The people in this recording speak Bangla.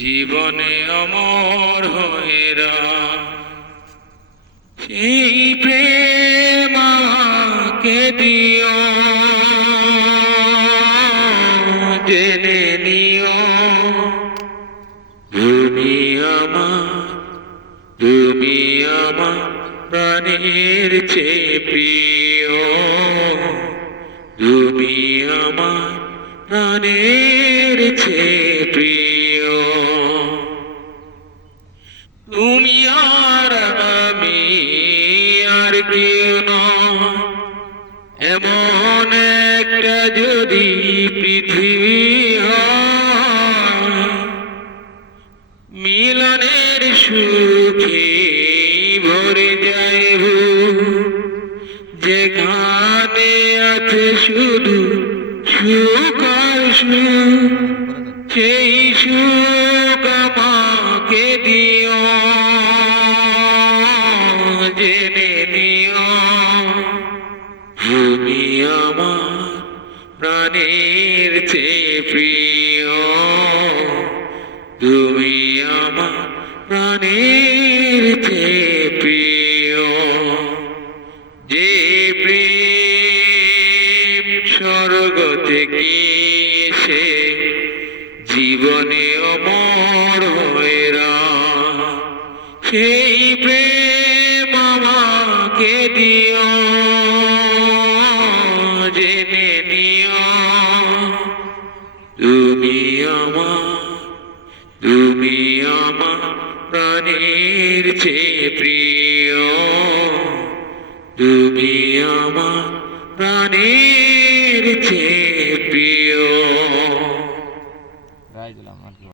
জীবনে অমর হয়েরা সেই প্রেমকে দিও, জেনে নিও তুমি আমার প্রাণের চেয়ে প্রিয়, তুমি আমার প্রাণের চেয়ে প্রিয়। তুমি আর আমি আর কেউ নয়, এমন একটা যদি পৃথিবী হয়, মিলনের সুখে ভরে যায় যেখানে আছে শুধু সুখ আর সুখ, সেই সুখ আমাকে দিও, জেনে নিও তুমি আমার প্রাণের চেয়ে প্রিয়, তুমি আমার প্রাণের চেয়ে প্রিয়। যে প্রেম স্বর্গ থেকে এসে জীবনে অমর হয়েরা, সেই প্রেম আমাকে দিও, জেনে নিও তুমি আমার প্রাণের চেয়ে প্রিয়, তুমি আমার